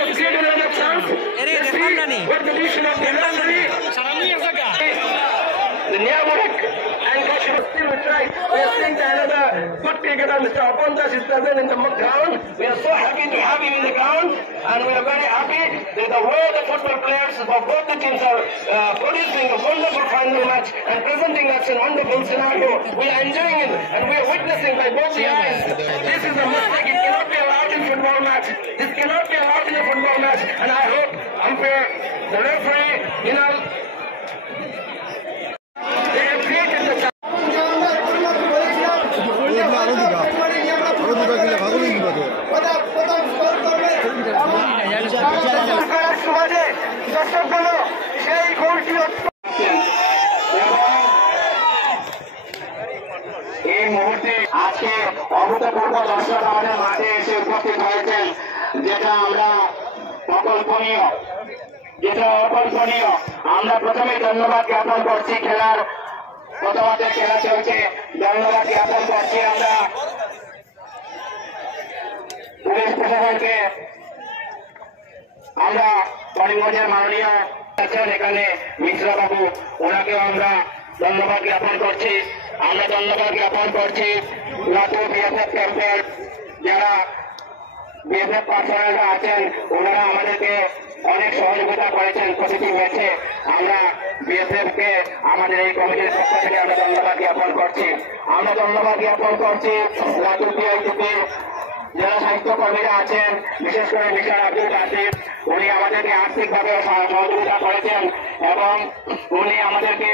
has created another chance. Let's see what the vision of the referee. The Niyamak and Kashmir still will try. We are seeing another good cricketer, Mr. Apontas is present in the ground. We are so happy to have him in the ground, and we are very happy that the way the football players of both the teams are producing a wonderful final match and presenting us in wonderful scenario. We are enjoying it, and we are witnessing by both the eyes. This is a mistake. It cannot be allowed in football match. This cannot be allowed in a football match, and I hope umpire, the referee, they have created the এই মুহূর্তে আজকে অভূতপূর্ব দর্শক আমাদের মাঠে এসে উপস্থিত হয়েছেন, যেটা অকল্পনীয়। আমরা প্রথমে ধন্যবাদ জ্ঞাপন করছি, খেলার প্রথমার্ধের খেলা চলছে, ধন্যবাদ জ্ঞাপন করছি আমরা পুলিশ প্রশাসনকে। আমরা করিমগঞ্জের মাননীয় আছেন এখানে মিশ্রা বাবু, ওনাকেও আমরা ধন্যবাদ জ্ঞাপন করছি। আমরা ধন্যবাদ জ্ঞাপন করছি লাটু বিএসএফ ক্যাম্পের যারা বিএসএফ পার্সোনালরা আছেন, ওনারা আমাদেরকে অনেক সহযোগিতা করেছেন প্রতিটি ম্যাচে। আমরা বিএসএফ কে আমাদের এই কমিটির পক্ষ থেকে আমরা ধন্যবাদ জ্ঞাপন করছি। আমরা ধন্যবাদ জ্ঞাপন করছি লাটু বিআইটিপির যারা সাহিত্য কর্মীরা আছেন, বিশেষ করে মিস্টার আব্দুল কাসিম, উনি আমাদেরকে আর্থিকভাবে সহযোগিতা করেছেন এবং উনি আমাদেরকে